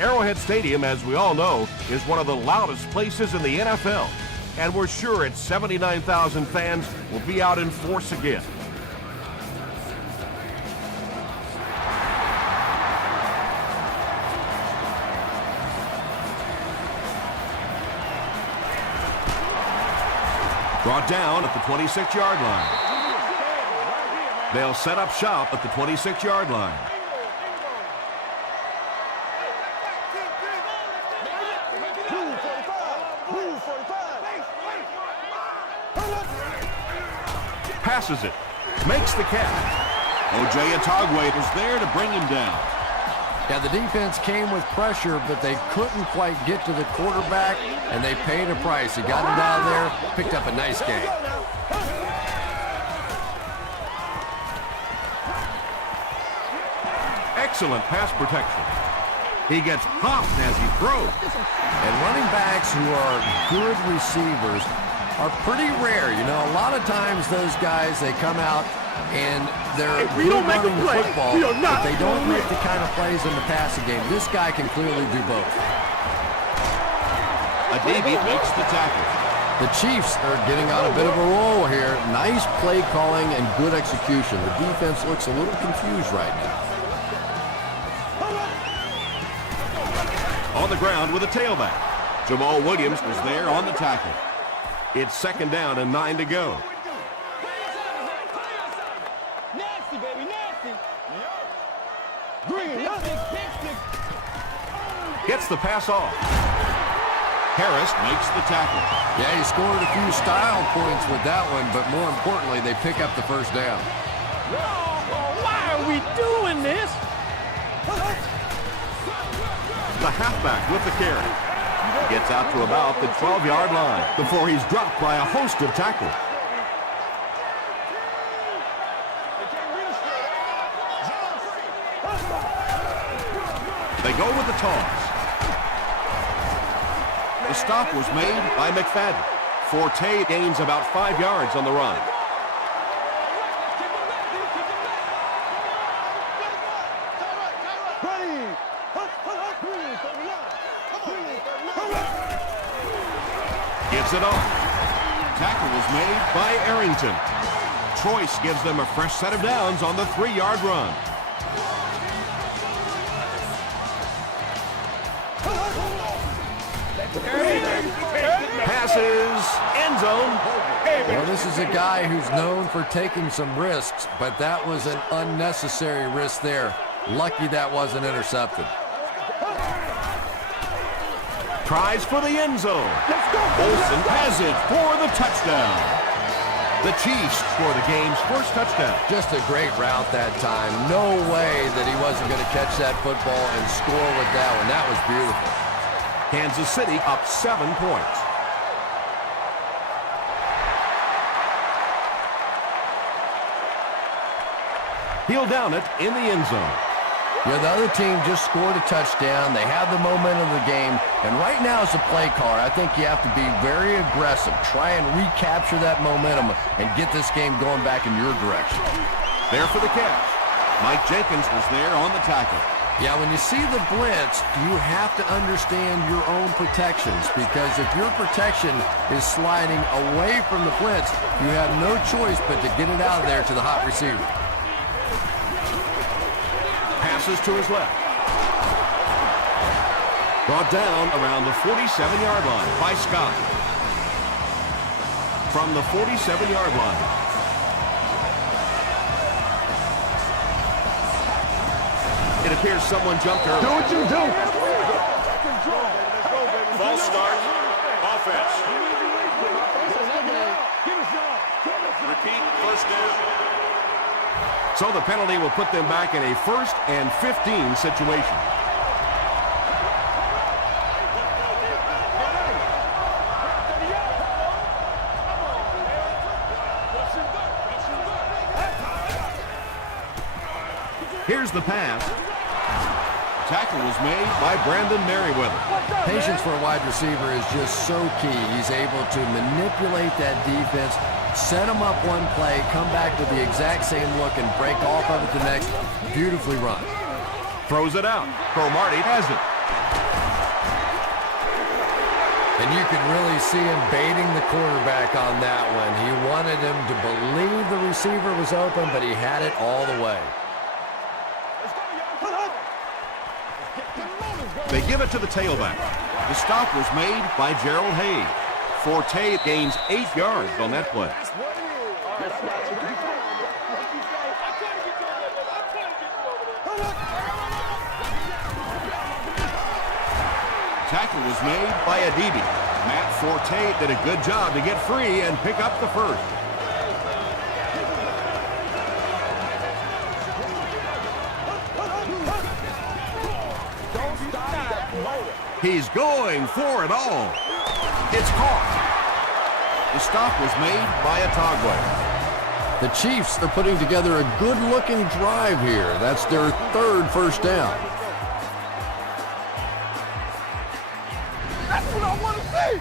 Arrowhead Stadium, as we all know, is one of the loudest places in the NFL, and we're sure its 79,000 fans will be out in force again. Brought down at the 26-yard line. They'll set up shop at the 26-yard line. Passes it, makes the catch. O.J. Atogwe was there to bring him down. Yeah, the defense came with pressure, but they couldn't quite get to the quarterback, and they paid a price. He got him down there, picked up a nice game. Excellent pass protection. He gets popped as he throws. And running backs who are good receivers are pretty rare. You know, a lot of times those guys, they come out and they're good running the football, but they don't make the kind of plays in the passing game. This guy can clearly do both. Adebe makes the tackle. The Chiefs are getting on a bit of a roll here. Nice play calling and good execution. The defense looks a little confused right now. On the ground with a tailback. Jamal Williams was there on the tackle. It's 2nd down and 9 to go. Nasty, baby, nasty. Gets the pass off. Harris makes the tackle. Yeah, he scored a few style points with that one, but more importantly, they pick up the first down. Why are we doing this? The halfback with the carry. Gets out to about the 12-yard line before he's dropped by a host of tackles. They go with the toss. The stop was made by McFadden. Forte gains about 5 yards on the run. Gives it off. Tackle was made by Arrington. Troyce gives them a fresh set of downs on the 3-yard run. Passes, end zone. Well, this is a guy who's known for taking some risks, but that was an unnecessary risk there. Lucky that wasn't intercepted. Tries for the end zone. Olsen has it for the touchdown. The Chiefs score the game's first touchdown. Just a great route that time. No way that he wasn't going to catch that football and score with that one. That was beautiful. Kansas City up 7 points. He'll down it in the end zone. Yeah, the other team just scored a touchdown. They have the momentum of the game. And right now as a play caller, I think you have to be very aggressive. Try and recapture that momentum and get this game going back in your direction. There for the catch. Mike Jenkins was there on the tackle. Yeah, when you see the blitz, you have to understand your own protections, because if your protection is sliding away from the blitz, you have no choice but to get it out of there to the hot receiver. Passes to his left. Brought down around the 47-yard line by Scott. From the 47-yard line. It appears someone jumped early. Do what you do. False start. Offense. Repeat, first down. So the penalty will put them back in a 1st and 15 situation. Here's the pass. Tackle was made by Brandon Merriweather. Patience for a wide receiver is just so key. He's able to manipulate that defense, set them up one play, come back with the exact same look, and break off of it the next. Beautifully run. Throws it out. Cromartie has it. And you can really see him baiting the quarterback on that one. He wanted him to believe the receiver was open, but he had it all the way. They give it to the tailback. The stop was made by Gerald Hayes. Forte gains 8 yards on that play. Tackle was made by Adibi. Matt Forte did a good job to get free and pick up the first. He's going for it all. It's caught. The stop was made by Atagwe. The Chiefs are putting together a good-looking drive here. That's their 3rd first down. That's what I want to see.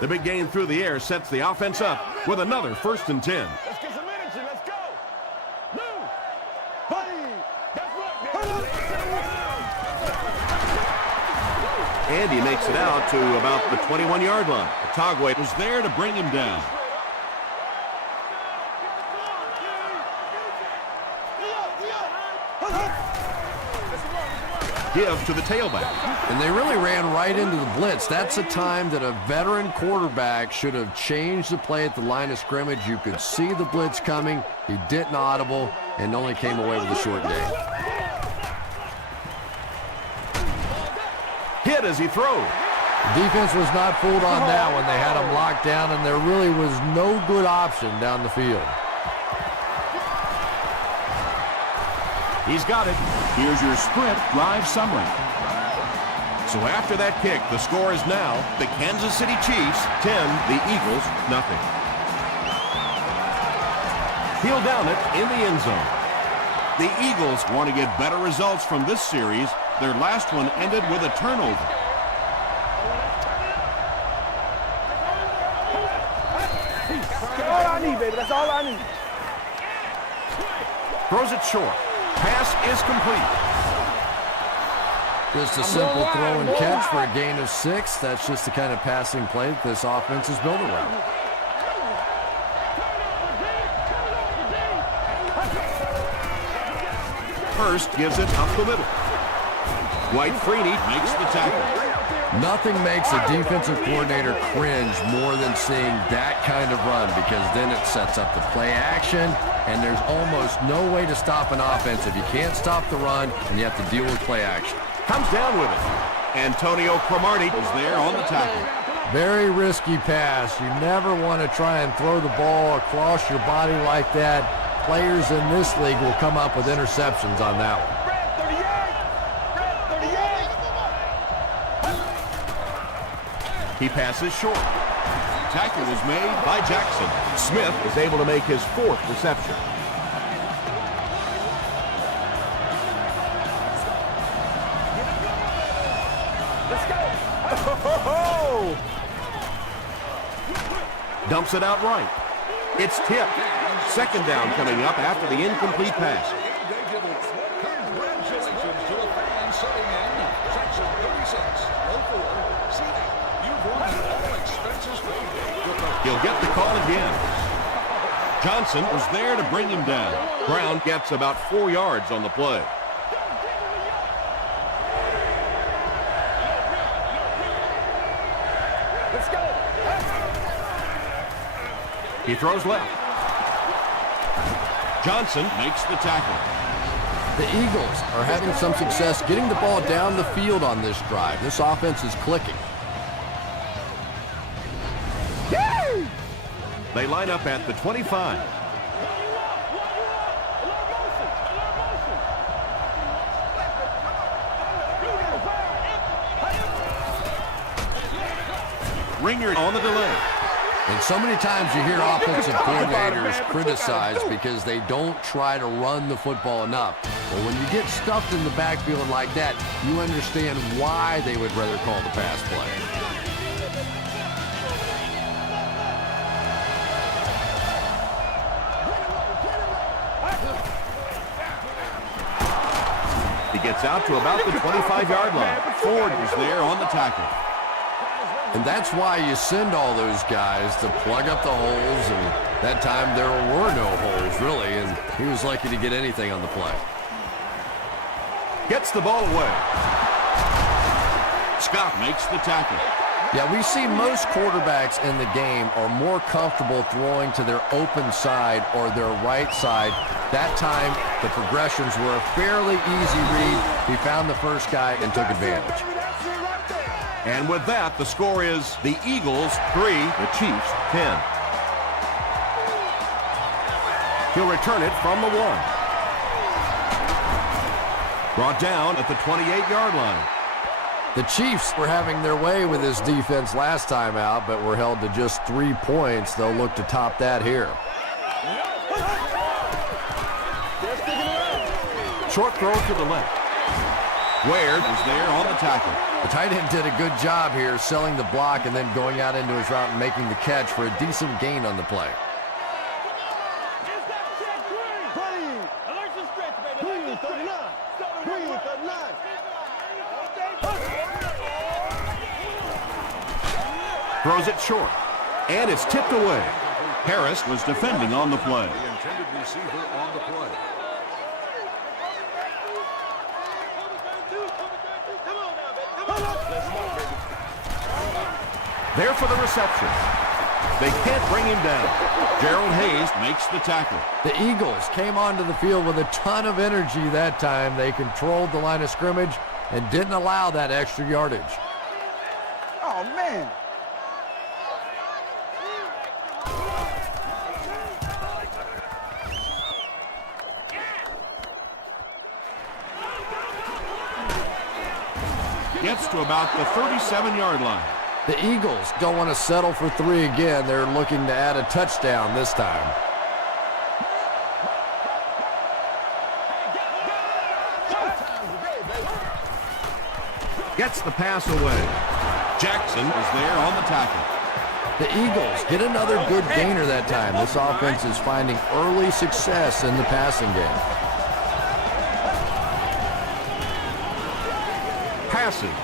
The big gain through the air sets the offense up with another 1st and 10. Let's get some energy. Let's go. Move. And he makes it out to about the 21-yard line. Atagwe was there to bring him down. Give to the tailback. And they really ran right into the blitz. That's a time that a veteran quarterback should have changed the play at the line of scrimmage. You could see the blitz coming. He didn't audible and only came away with a short gain. Hit as he throws. The defense was not fooled on that one. They had him locked down, and there really was no good option down the field. He's got it. Here's your sprint drive summary. So after that kick, the score is now the Kansas City Chiefs 10, the Eagles nothing. He'll down it in the end zone. The Eagles want to get better results from this series. Their last one ended with a turnover. That's all I need, baby. That's all I need. Throws it short. Pass is complete. Just a simple throw and catch for a gain of 6. That's just the kind of passing play that this offense is built around. Hurst gives it up the middle. Dwight Freeney makes the tackle. Nothing makes a defensive coordinator cringe more than seeing that kind of run, because then it sets up the play action, and there's almost no way to stop an offense if you can't stop the run and you have to deal with play action. Comes down with it. Antonio Cromartie is there on the tackle. Very risky pass. You never want to try and throw the ball across your body like that. Players in this league will come up with interceptions on that one. He passes short. Tackle was made by Jackson. Smith is able to make his 4th reception. Let's go. Dumps it out right. It's tipped. 2nd down coming up after the incomplete pass. Congratulations to the fans sitting in section 36, row 4, seating. You've won an all expenses paid. He'll get the call again. Johnson was there to bring him down. Brown gets about 4 yards on the play. Let's go. He throws left. Johnson makes the tackle. The Eagles are having some success getting the ball down the field on this drive. This offense is clicking. They line up at the 25. Ringer on the delay. And so many times you hear offensive coordinators criticized because they don't try to run the football enough. But when you get stuffed in the backfield like that, you understand why they would rather call the pass play. He gets out to about the 25-yard line. Ford was there on the tackle. And that's why you send all those guys to plug up the holes, and that time there were no holes, really, and he was lucky to get anything on the play. Gets the ball away. Scott makes the tackle. Yeah, we see most quarterbacks in the game are more comfortable throwing to their open side or their right side. That time, the progressions were a fairly easy read. He found the first guy and took advantage. And with that, the score is the Eagles 3, the Chiefs 10. He'll return it from the 1. Brought down at the 28-yard line. The Chiefs were having their way with this defense last time out, but were held to just 3 points. They'll look to top that here. Short throw to the left. Ware is there on the tackle. The tight end did a good job here selling the block and then going out into his route and making the catch for a decent gain on the play. Throws it short, and it's tipped away. Harris was defending on the play. The intended receiver on the play. There for the reception. They can't bring him down. Gerald Hayes makes the tackle. The Eagles came onto the field with a ton of energy that time. They controlled the line of scrimmage and didn't allow that extra yardage. Oh, man. Gets to about the 37-yard line. The Eagles don't want to settle for 3 again. They're looking to add a touchdown this time. Gets the pass away. Jackson is there on the tackle. The Eagles get another good gainer that time. This offense is finding early success in the passing game. Passing.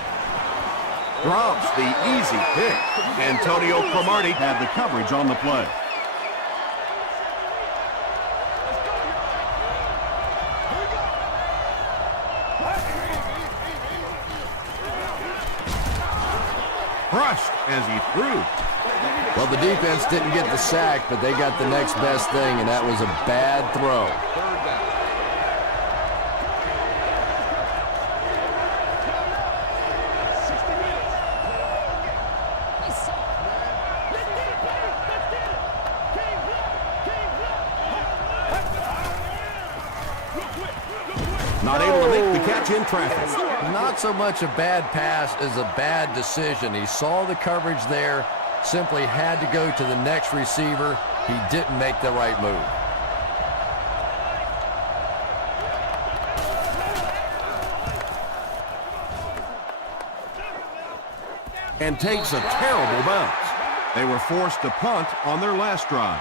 Drops the easy pick. Antonio Cromartie had the coverage on the play. Crushed as he threw. Well, the defense didn't get the sack, but they got the next best thing, and that was a bad throw. Third down. Not able to make the catch in traffic. Not so much a bad pass as a bad decision. He saw the coverage there, simply had to go to the next receiver. He didn't make the right move. And takes a terrible bounce. They were forced to punt on their last drive.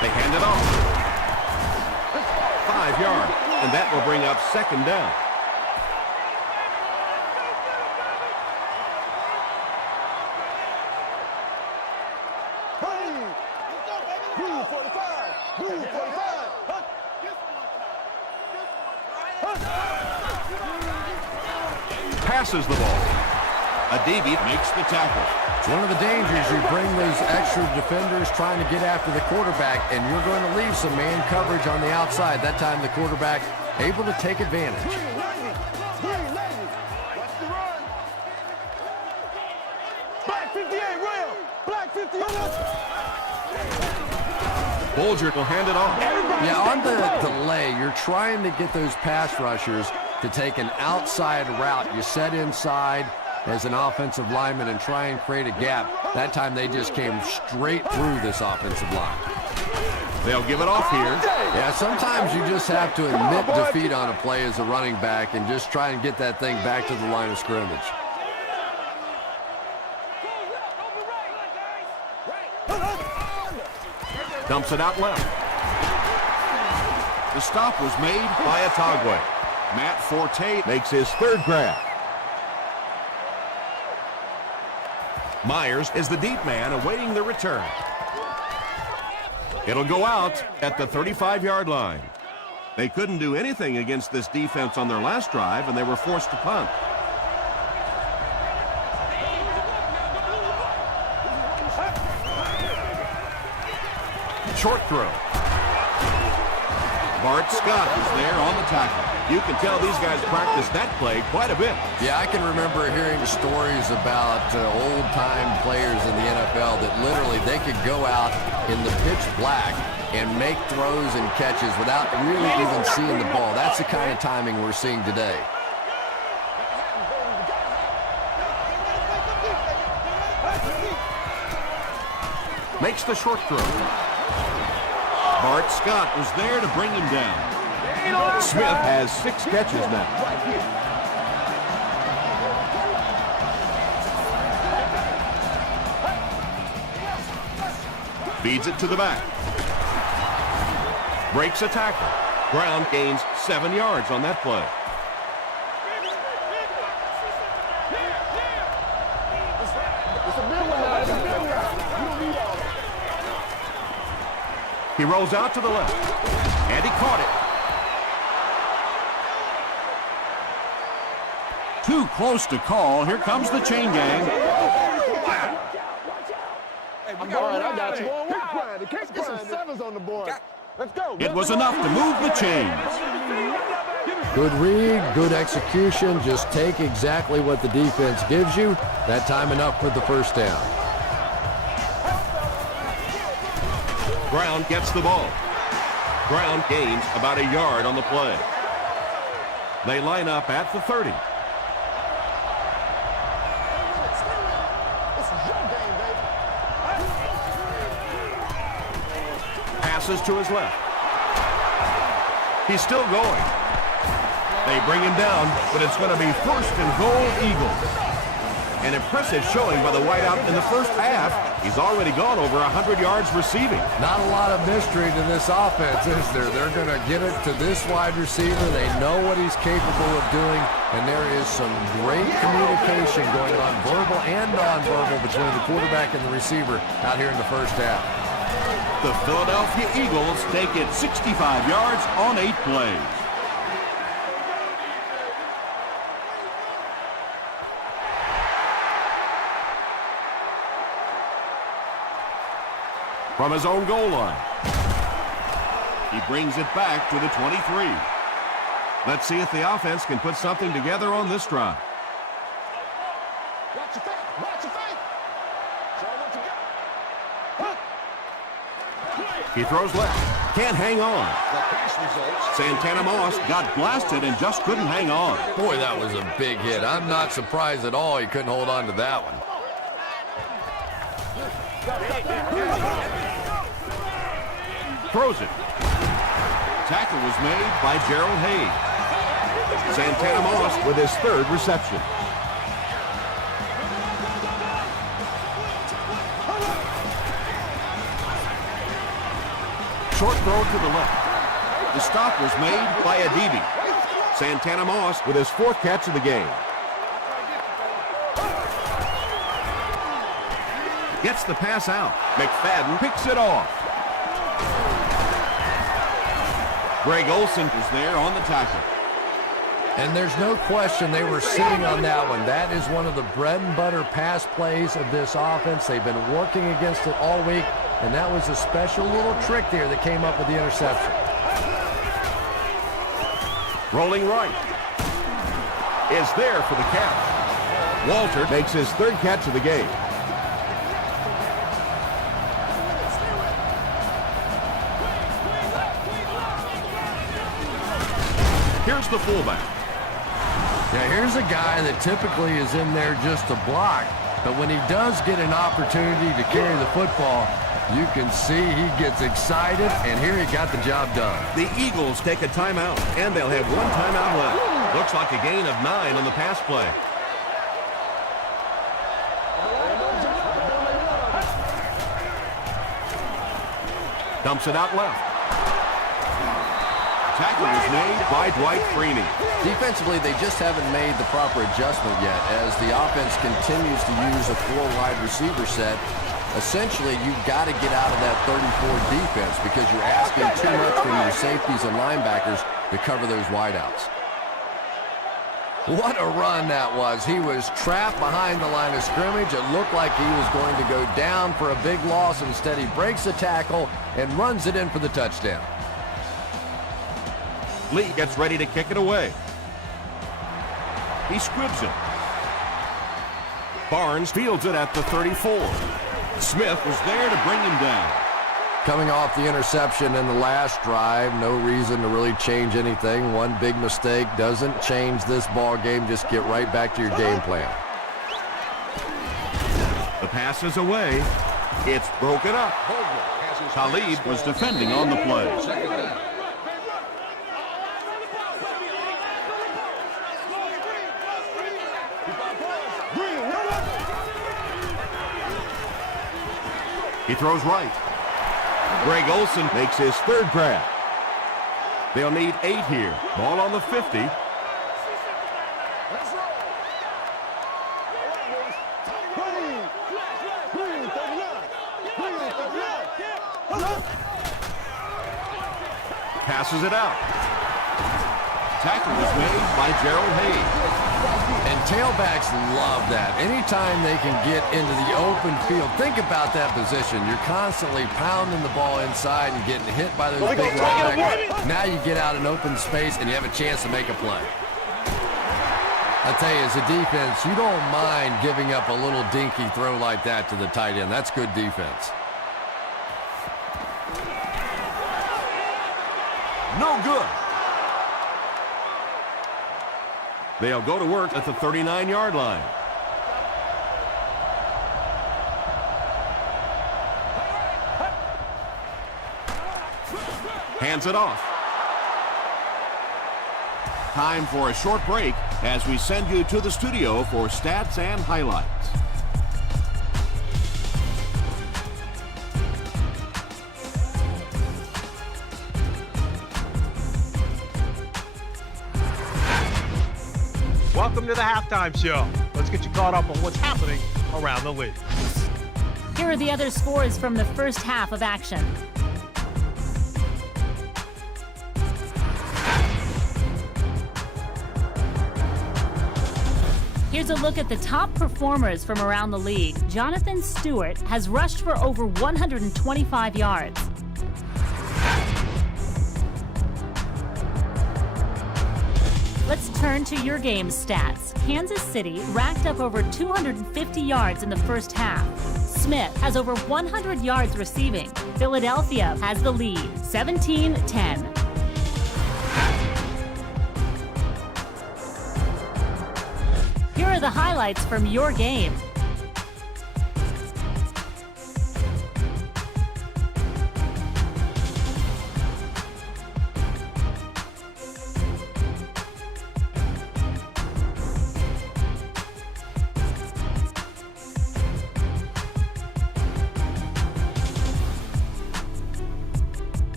They hand it off. 5 yards, and that will bring up second down. Passes the ball. Adibi makes the tackle. It's one of the dangers. You bring those extra defenders trying to get after the quarterback, and you're going to leave some man coverage on the outside. That time the quarterback able to take advantage. Black 58, Will. Black 58. Bulger will hand it off. Yeah, on the delay, you're trying to get those pass rushers to take an outside route. You set inside as an offensive lineman and try and create a gap. That time they just came straight through this offensive line. They'll give it off here. Yeah, sometimes you just have to admit defeat on a play as a running back and just try and get that thing back to the line of scrimmage. Dumps it out left. The stop was made by Atagwe. Matt Forte makes his third grab. Myers is the deep man awaiting the return. It'll go out at the 35-yard line. They couldn't do anything against this defense on their last drive, and they were forced to punt. Short throw. Bart Scott is there on the tackle. You can tell these guys practice that play quite a bit. Yeah, I can remember hearing stories about old-time players in the NFL that literally they could go out in the pitch black and make throws and catches without really even seeing the ball. That's the kind of timing we're seeing today. Makes the short throw. Bart Scott was there to bring him down. Smith has 6 catches now. Feeds it to the back. Breaks a tackle. Brown gains 7 yards on that play. He rolls out to the left, and he caught it. Too close to call. Here comes the chain gang. All right, I got you. Get some sevens on the board. Let's go. It was enough to move the chains. Good read, good execution. Just take exactly what the defense gives you. That time enough for the first down. Brown gets the ball. Brown gains about a yard on the play. They line up at the 30. Passes to his left. He's still going. They bring him down, but it's going to be first and goal, Eagles. An impressive showing by the wideout in the first half. He's already gone over 100 yards receiving. Not a lot of mystery to this offense, is there? They're going to get it to this wide receiver. They know what he's capable of doing, and there is some great communication going on, verbal and nonverbal, between the quarterback and the receiver out here in the first half. The Philadelphia Eagles take it 65 yards on 8 plays. From his own goal line. He brings it back to the 23. Let's see if the offense can put something together on this drive. Watch your feet. Watch your feet. Show what you got. He throws left. Can't hang on. Santana Moss got blasted and just couldn't hang on. Boy, that was a big hit. I'm not surprised at all he couldn't hold on to that one. Throws it. Tackle was made by Gerald Hayes. Santana Moss with his 3rd reception. Short throw to the left. The stop was made by Adibi. Santana Moss with his 4th catch of the game. Gets the pass out. McFadden picks it off. Greg Olsen is there on the tackle. And there's no question they were sitting on that one. That is one of the bread and butter pass plays of this offense. They've been working against it all week, and that was a special little trick there that came up with the interception. Rolling right. Is there for the catch. Walter makes his 3rd catch of the game. Here's the fullback. Now here's a guy that typically is in there just to block, but when he does get an opportunity to carry the football, you can see he gets excited, and here he got the job done. The Eagles take a timeout, and they'll have 1 timeout left. Looks like a gain of 9 on the pass play. Dumps it out left. tackle was made by Dwight Freeney. Defensively, they just haven't made the proper adjustment yet as the offense continues to use a 4-wide receiver set. Essentially, you've got to get out of that 34 defense because you're asking too much from your safeties and linebackers to cover those wideouts. What a run that was. He was trapped behind the line of scrimmage. It looked like he was going to go down for a big loss. Instead, he breaks the tackle and runs it in for the touchdown. Lee gets ready to kick it away. He squibs it. Barnes fields it at the 34. Smith was there to bring him down. Coming off the interception in the last drive, no reason to really change anything. One big mistake doesn't change this ball game. Just get right back to your game plan. The pass is away. It's broken up. Talib was defending on the play. He throws right. Greg Olsen makes his third grab. They'll need 8 here. Ball on the 50. Passes it out. Tackle was made by Gerald Hayes. And tailbacks love that. Anytime they can get into the open field, think about that position. You're constantly pounding the ball inside and getting hit by those big linebackers. Now you get out in open space and you have a chance to make a play. I tell you, as a defense, you don't mind giving up a little dinky throw like that to the tight end. That's good defense. No good. They'll go to work at the 39-yard line. Hands it off. Time for a short break as we send you to the studio for stats and highlights. Welcome to the Halftime Show. Let's get you caught up on what's happening around the league. Here are the other scores from the first half of action. Here's a look at the top performers from around the league. Jonathan Stewart has rushed for over 125 yards. Let's turn to your game stats. Kansas City racked up over 250 yards in the first half. Smith has over 100 yards receiving. Philadelphia has the lead, 17-10. Here are the highlights from your game.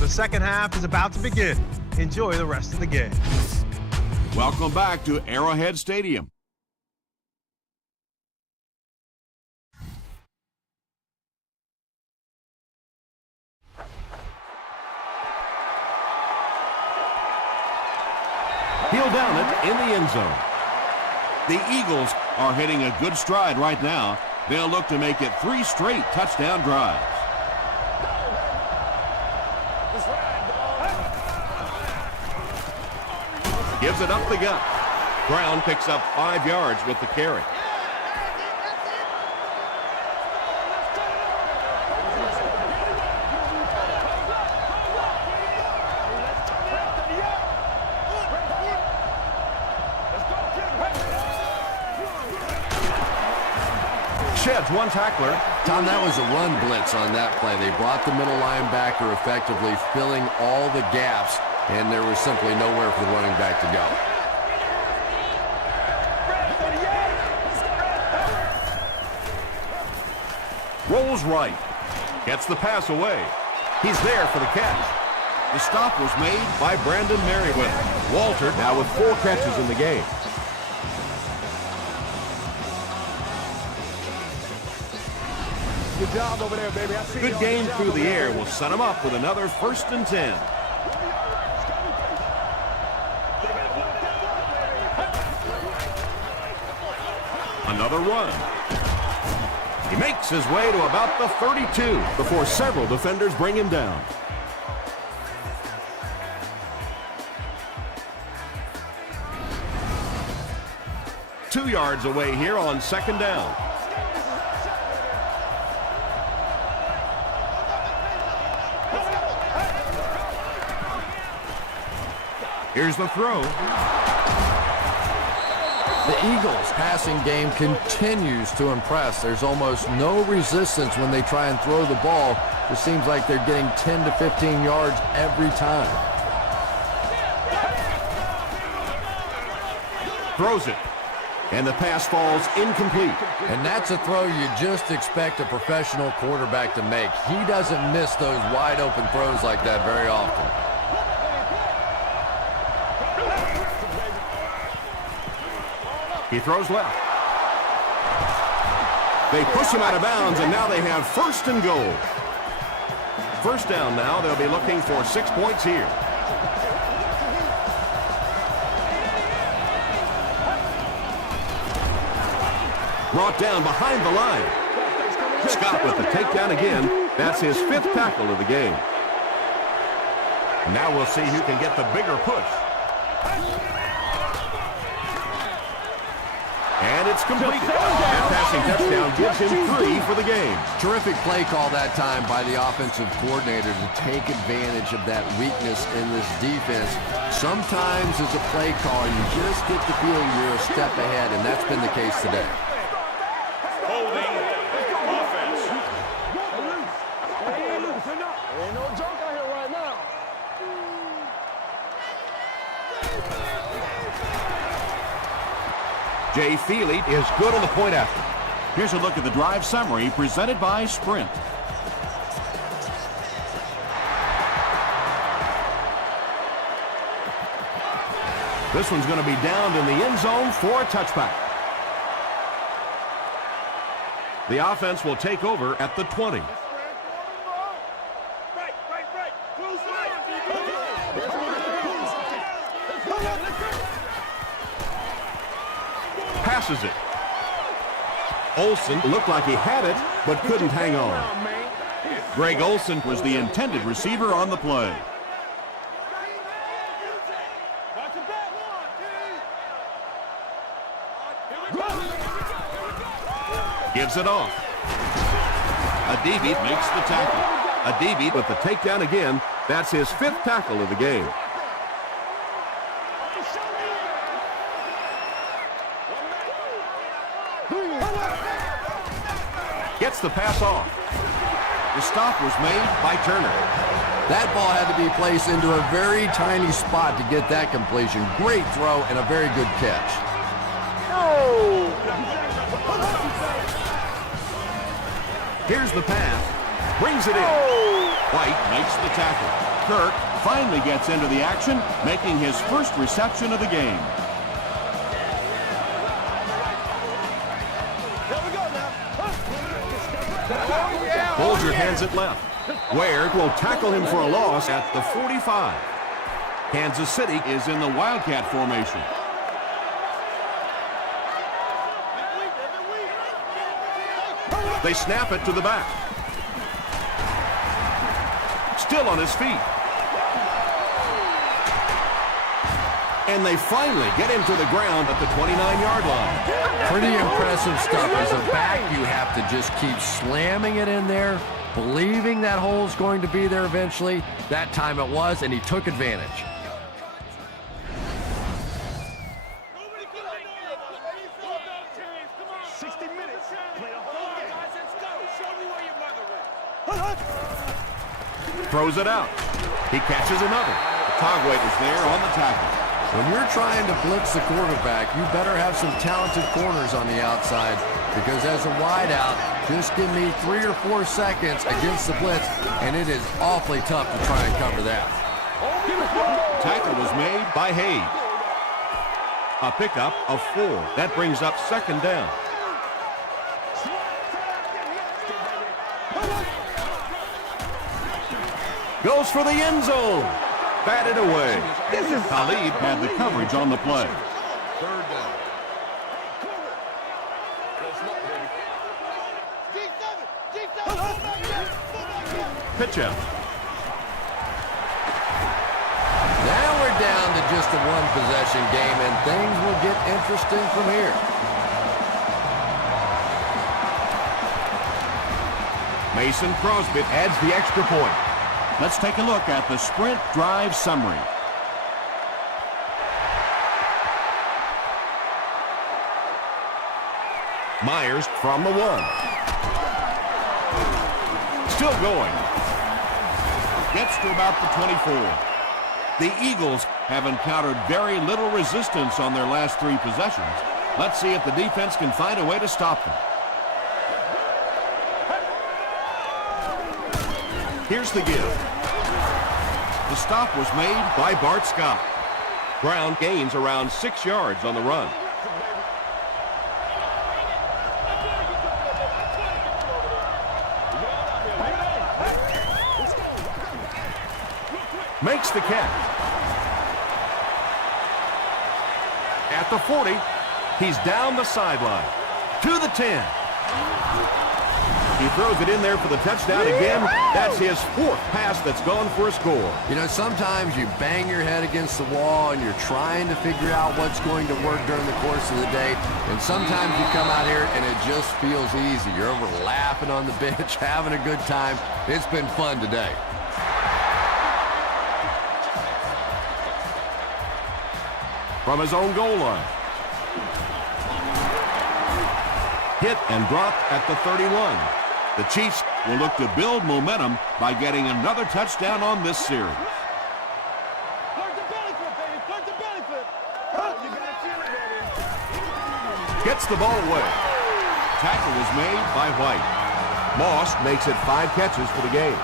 The second half is about to begin. Enjoy the rest of the game. Welcome back to Arrowhead Stadium. He'll down it in the end zone. The Eagles are hitting a good stride right now. They'll look to make it 3 straight touchdown drives. Gives it up the gut. Brown picks up 5 yards with the carry. Sheds one tackler. Tom, that was a run blitz on that play. They brought the middle linebacker effectively, filling all the gaps, and there was simply nowhere for the running back to go. Rolls right. Gets the pass away. He's there for the catch. The stop was made by Brandon Merriweather. Walter now with 4 catches in the game. Good job over there, baby. Good game through the air will set him up with another 1st and 10. Another run. He makes his way to about the 32 before several defenders bring him down. Two yards away here on 2nd down. Here's the throw. The Eagles' passing game continues to impress. There's almost no resistance when they try and throw the ball. It seems like they're getting 10 to 15 yards every time. Throws it. And the pass falls incomplete. And that's a throw you just expect a professional quarterback to make. He doesn't miss those wide open throws like that very often. He throws left. They push him out of bounds, and now they have 1st and goal. 1st down now. They'll be looking for 6 points here. Brought down behind the line. Scott with the takedown again. That's his 5th tackle of the game. Now we'll see who can get the bigger push. And it's completed. That passing touchdown gives him 3 for the game. Terrific play call that time by the offensive coordinator to take advantage of that weakness in this defense. Sometimes as a play call, you just get the feeling you're a step ahead, and that's been the case today. Holding offense. Ain't no joke out here right now. Jay Feely is good on the point after. Here's a look at the drive summary presented by Sprint. This one's going to be downed in the end zone for a touchback. The offense will take over at the 20. Passes it. Olsen looked like he had it, but couldn't hang on. Greg Olsen was the intended receiver on the play. Gives it off. Adibi makes the tackle. Adibi with the takedown again. That's his 5th tackle of the game. Gets the pass off. The stop was made by Turner. That ball had to be placed into a very tiny spot to get that completion. Great throw and a very good catch. Here's the pass. Brings it in. White makes the tackle. Kirk finally gets into the action, making his 1st reception of the game. Bolger hands it left. Ware will tackle him for a loss at the 45. Kansas City is in the Wildcat formation. They snap it to the back. Still on his feet. And they finally get him to the ground at the 29-yard line. Pretty impressive stuff. As a back, you have to just keep slamming it in there, believing that hole's going to be there eventually. That time it was, and he took advantage. Throws it out. He catches another. Togway is there on the tackle. When you're trying to blitz the quarterback, you better have some talented corners on the outside, because as a wideout, just give me 3 or 4 seconds against the blitz, and it is awfully tough to try and cover that. Tackle was made by Hayes. A pickup of 4. That brings up second down. Goes for the end zone. Batted away. Khalid had the coverage on the play. Third down. Pitch out. Now we're down to just a one-possession game, and things will get interesting from here. Mason Crosby adds the extra point. Let's take a look at the sprint drive summary. Myers from the 1. Still going. Gets to about the 24. The Eagles have encountered very little resistance on their last 3 possessions. Let's see if the defense can find a way to stop them. Here's the give. The stop was made by Bart Scott. Brown gains around 6 yards on the run. Makes the catch. At the 40, he's down the sideline. To the 10. He throws it in there for the touchdown again. That's his 4th pass that's gone for a score. You know, sometimes you bang your head against the wall and you're trying to figure out what's going to work during the course of the day. And sometimes you come out here and it just feels easy. You're over laughing on the bench, having a good time. It's been fun today. From his own goal line. Hit and dropped at the 31. The Chiefs will look to build momentum by getting another touchdown on this series. Gets the ball away. Tackle was made by White. Moss makes it 5 catches for the game.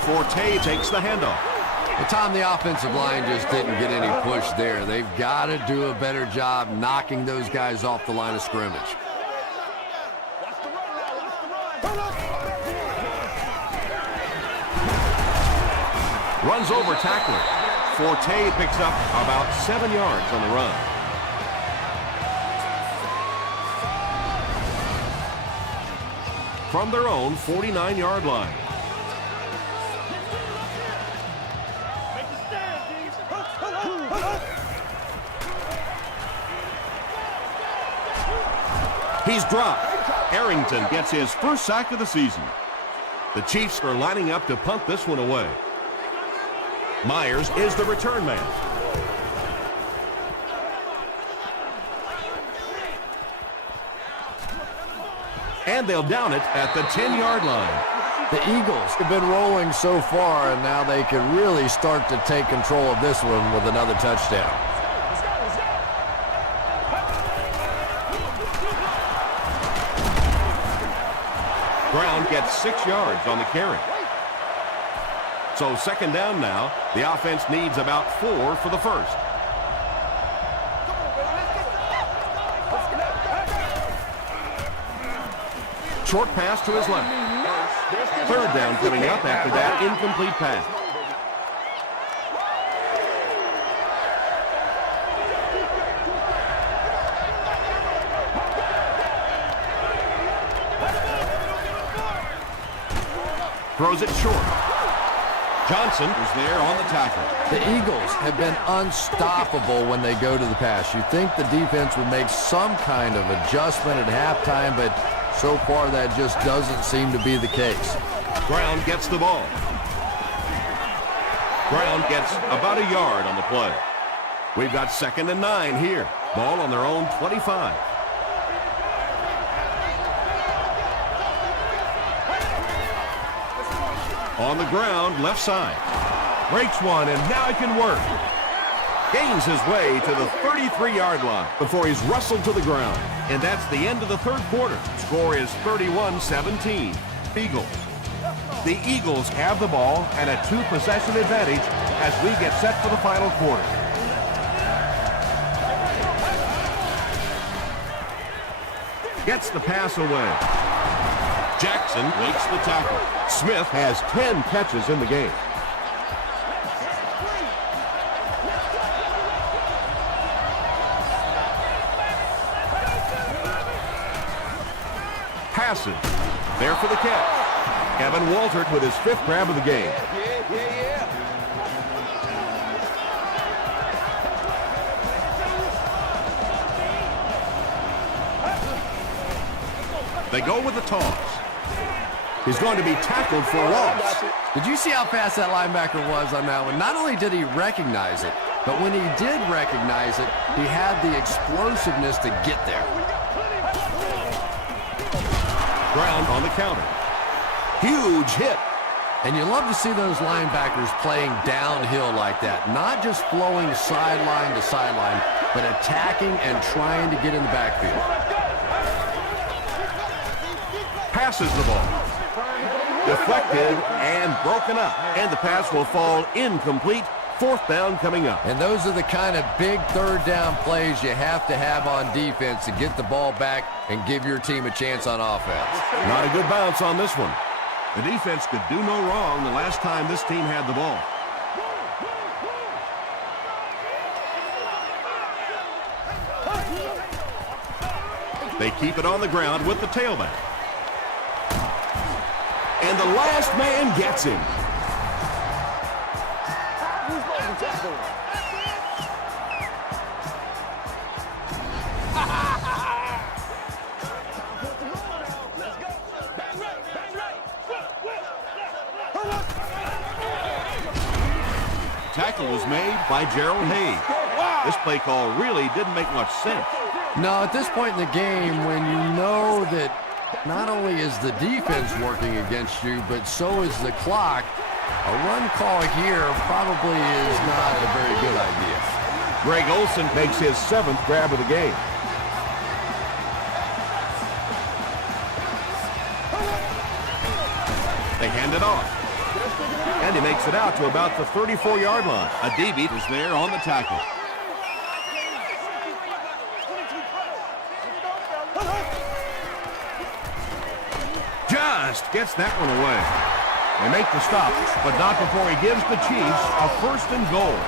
Forte takes the handoff. The time the offensive line just didn't get any push there. They've got to do a better job knocking those guys off the line of scrimmage. Runs over tackler. Forte picks up about 7 yards on the run. From their own 49-yard line. He's dropped. Arrington gets his first sack of the season. The Chiefs are lining up to punt this one away. Myers is the return man. And they'll down it at the 10-yard line. The Eagles have been rolling so far, and now they can really start to take control of this one with another touchdown. Brown gets 6 yards on the carry. So second down now. The offense needs about 4 for the first. Short pass to his left. Third down coming up after that incomplete pass. Throws it short. Johnson is there on the tackle. The Eagles have been unstoppable when they go to the pass. You'd think the defense would make some kind of adjustment at halftime, but so far that just doesn't seem to be the case. Brown gets the ball. Brown gets about a yard on the play. We've got 2nd and 9 here. Ball on their own 25. On the ground, left side. Breaks one, and now he can work. Gains his way to the 33-yard line before he's wrestled to the ground. And that's the end of the third quarter. Score is 31-17. Eagles. The Eagles have the ball and a 2-possession advantage as we get set for the final quarter. Gets the pass away. Jackson makes the tackle. Smith has 10 catches in the game. Passes. There for the catch. Kevin Waltert with his 5th grab of the game. They go with the toss. He's going to be tackled for a loss. Did you see how fast that linebacker was on that one? Not only did he recognize it, but when he did recognize it, he had the explosiveness to get there. Brown on the counter. Huge hit. And you love to see those linebackers playing downhill like that. Not just flowing sideline to sideline, but attacking and trying to get in the backfield. Passes the ball. Deflected and broken up. And the pass will fall incomplete. 4th down coming up. And those are the kind of big 3rd down plays you have to have on defense to get the ball back and give your team a chance on offense. Not a good bounce on this one. The defense could do no wrong the last time this team had the ball. They keep it on the ground with the tailback. And the last man gets him. Tackle was made by Gerald Hayes. This play call really didn't make much sense. No, at this point in the game, when you know that not only is the defense working against you, but so is the clock, a run call here probably is not a very good idea. Greg Olsen makes his 7th grab of the game. They hand it off. And he makes it out to about the 34-yard line. A DB is there on the tackle. Just gets that one away. They make the stop, but not before he gives the Chiefs a 1st and goal.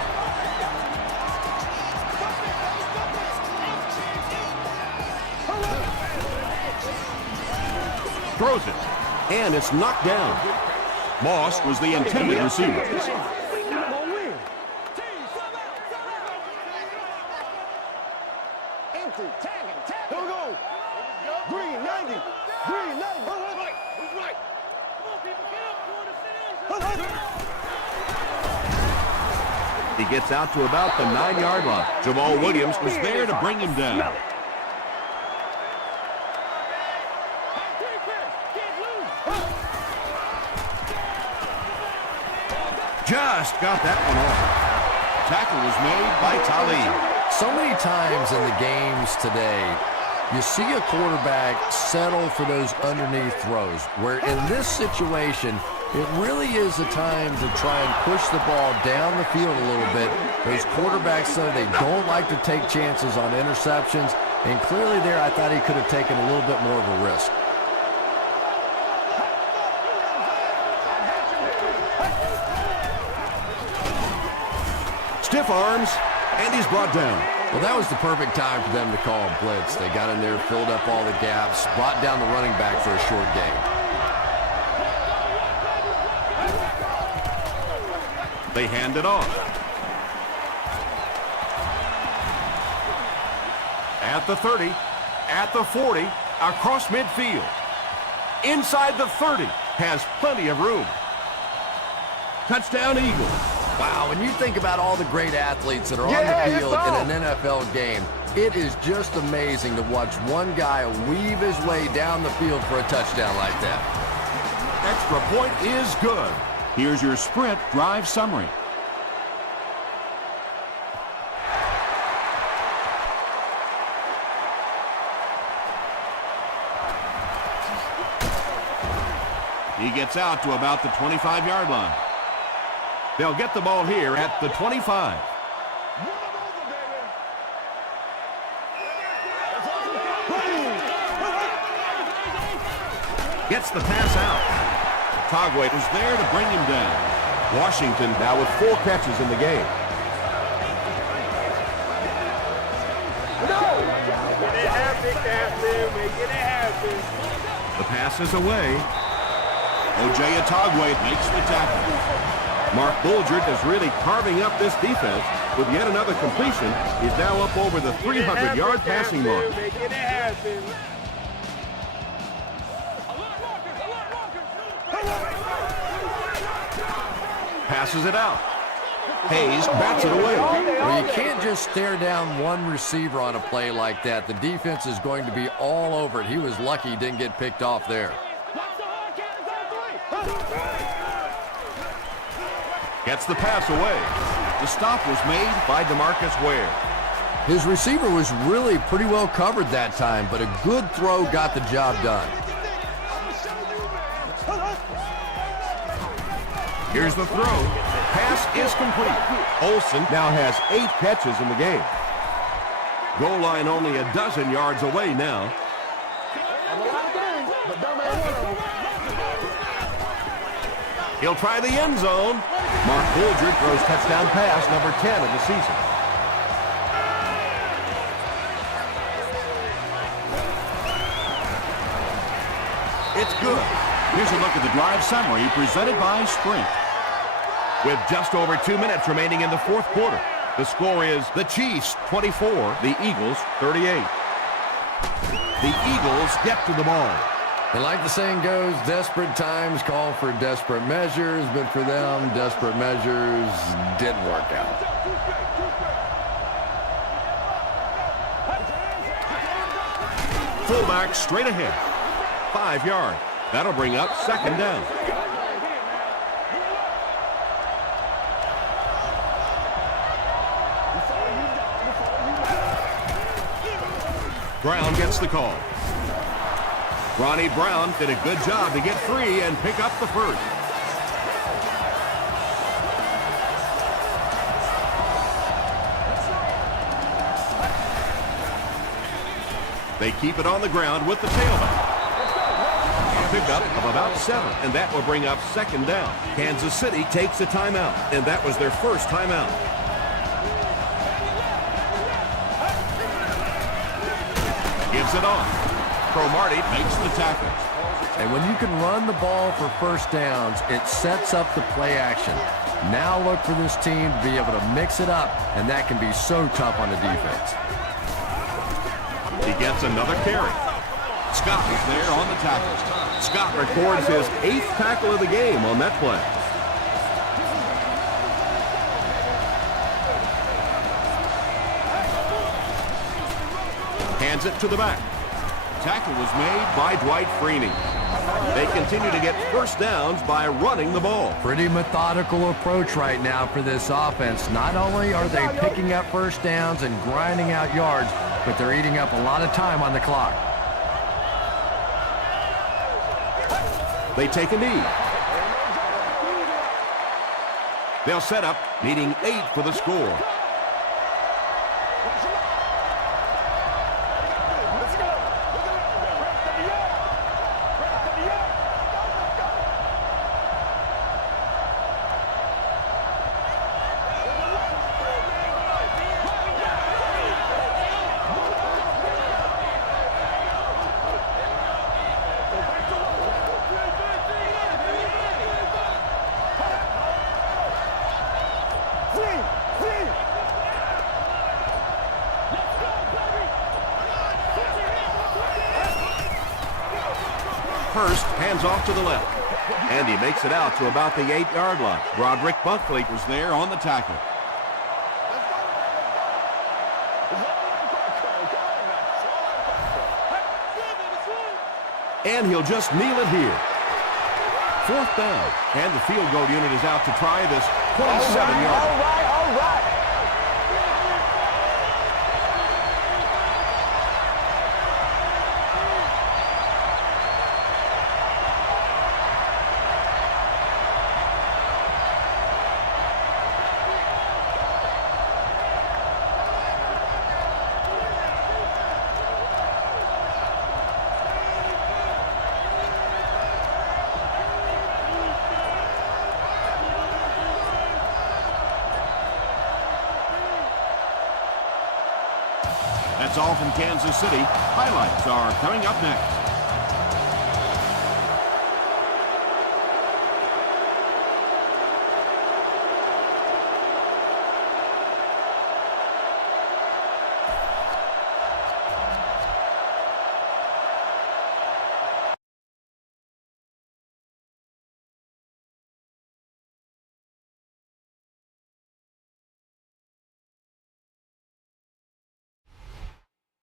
Throws it, and it's knocked down. Moss was the intended receiver. He gets out to about the 9-yard line. Jamal Williams was there to bring him down. Just got that one off. Tackle was made by Talib. So many times in the games today, you see a quarterback settle for those underneath throws, where in this situation, it really is a time to try and push the ball down the field a little bit. Those quarterbacks, though, they don't like to take chances on interceptions, and clearly there I thought he could have taken a little bit more of a risk. Stiff arms, and he's brought down. Well, that was the perfect time for them to call a blitz. They got in there, filled up all the gaps, brought down the running back for a short gain. They hand it off. At the 30, at the 40, across midfield. Inside the 30, has plenty of room. Touchdown Eagles. Wow, when you think about all the great athletes that are on the field in an NFL game, it is just amazing to watch one guy weave his way down the field for a touchdown like that. Extra point is good. Here's your sprint drive summary. He gets out to about the 25-yard line. They'll get the ball here at the 25. Gets the pass out. Tagway was there to bring him down. Washington now with 4 catches in the game. The pass is away. O.J. Tagway makes the tackle. Mark Bulger is really carving up this defense with yet another completion. He's now up over the 300-yard passing mark. Passes it out. Hayes bats it away. Well, you can't just stare down one receiver on a play like that. The defense is going to be all over it. He was lucky he didn't get picked off there. Gets the pass away. The stop was made by DeMarcus Ware. His receiver was really pretty well covered that time, but a good throw got the job done. Here's the throw. Pass is complete. Olsen now has 8 catches in the game. Goal line only a dozen yards away now. He'll try the end zone. Mark Bulger throws touchdown pass number 10 of the season. It's good. Here's a look at the drive summary presented by Sprint. With just over 2 minutes remaining in the fourth quarter, the score is the Chiefs 24, the Eagles 38. The Eagles get to the ball. And like the saying goes, desperate times call for desperate measures, but for them, desperate measures didn't work out. Fullback straight ahead. 5 yards. That'll bring up second down. Brown gets the call. Ronnie Brown did a good job to get free and pick up the first. They keep it on the ground with the tailback. A pickup of about 7, and that will bring up second down. Kansas City takes a timeout, and that was their first timeout. Gives it on. Cromartie makes the tackle. And when you can run the ball for first downs, it sets up the play action. Now look for this team to be able to mix it up, and that can be so tough on the defense. He gets another carry. Scott is there on the tackle. Scott records his 8th tackle of the game on that play. Hands it to the back. Tackle was made by Dwight Freeney. They continue to get first downs by running the ball. Pretty methodical approach right now for this offense. Not only are they picking up first downs and grinding out yards, but they're eating up a lot of time on the clock. They take a knee. They'll set up, needing 8 for the score. Hurst hands off to the left. And he makes it out to about the 8-yard line. Broderick Buckley was there on the tackle. And he'll just kneel it here. 4th down. And the field goal unit is out to try this 27-yard. All right. That's all from Kansas City. Highlights are coming up next.